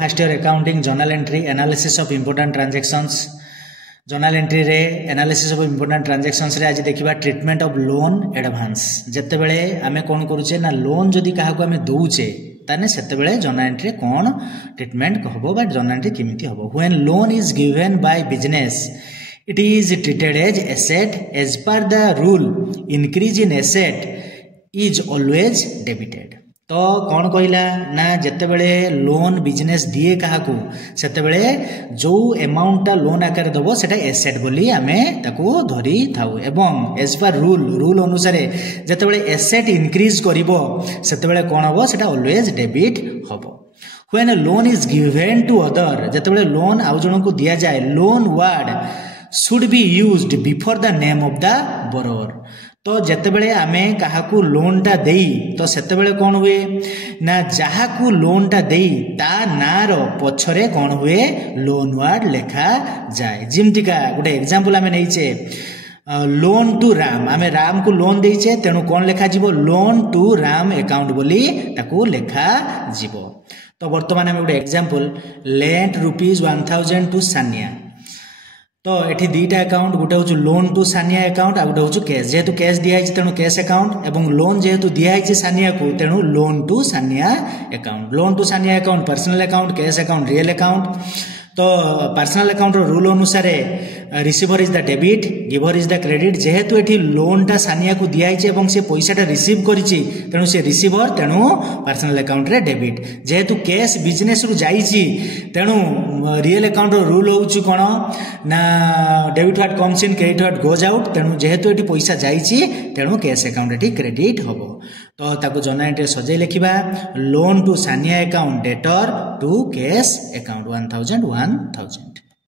First year accounting journal entry analysis of important transactions. Journal entry रे analysis of important transactions रे आज देखिबा treatment of loan advance. जत्ते बेले आमे कोन करूचे ना लोन जदी काहा को आमे दोउचे ताने सेते बेले journal entry कोन treatment कहबो बा journal entry किमिति हबो. When loan is given by business, it is treated as asset as per the rule. Increase in asset is always debited. तो कौन कहला ना जत्ते बेले लोन बिजनेस दिए काहाकू सेते बेले जो अमाउंट टा लोन आकार दबो सेटा एसेट बोली आमे ताकू धरी थाउ एवं एज पर रूल अनुसार जत्ते बेले एसेट इंक्रीज करिवो सेते बेले कोन हबो सेटा ऑलवेज डेबिट हबो. When a loan is given to other जत्ते बेले लोन आउ जणो को दिया जाय loan word should be used before the name of the borrower. तो जत्ते बेले आमे काहाकू लोन टा देई तो सेते बेले कोन हुए ना जहाकू लोन टा देई ता नार पछरे कोन हुए लोन वर्ड लेखा जाय. जिमटिका गोटे एग्जांपल आमे नैचे लोन टू राम आमे राम को लोन देइचे तेनु कोन लेखा जीवो लोन टू राम अकाउंट बोली ताकू लेखा जीवो. तो वर्तमान आमे गोटे एग्जांपल लेंट ₹1000 टू सानिया. तो एठी दीटा अकाउंट गोटे हूँ लोन टू सानिया अकाउंट आ गोटे हूँ कैश जेहेतु कैश दिया तेणु कैश अकाउंट एवं लोन जेहेतु दिया सानिया को तेणु loan to Sania account. Loan to Sania account personal account cash account real account. तो पर्सनल अकाउंट रूल अनुसार receiver is the debit giver is the credit. जेहेतु एठी लोन टा सानिया को दिया से पैसाटा रिसीव करिछि तेणु से रिसीवर तेणु पर्सनल अकाउंट रे डेबिट. जेहेतु कैश बिजनेस रु जाइछि तेणु रियल अकाउंट रूल होउछि कोन ना debit what comes in credit what goes out. तेणु जेहेतु एठी पैसा जाइछि तेणु कैश अकाउंट एठी क्रेडिट हबो. तो ताको जर्नल एंट्री सजै लिखिबा loan to Sania account debtor to cash account 1000.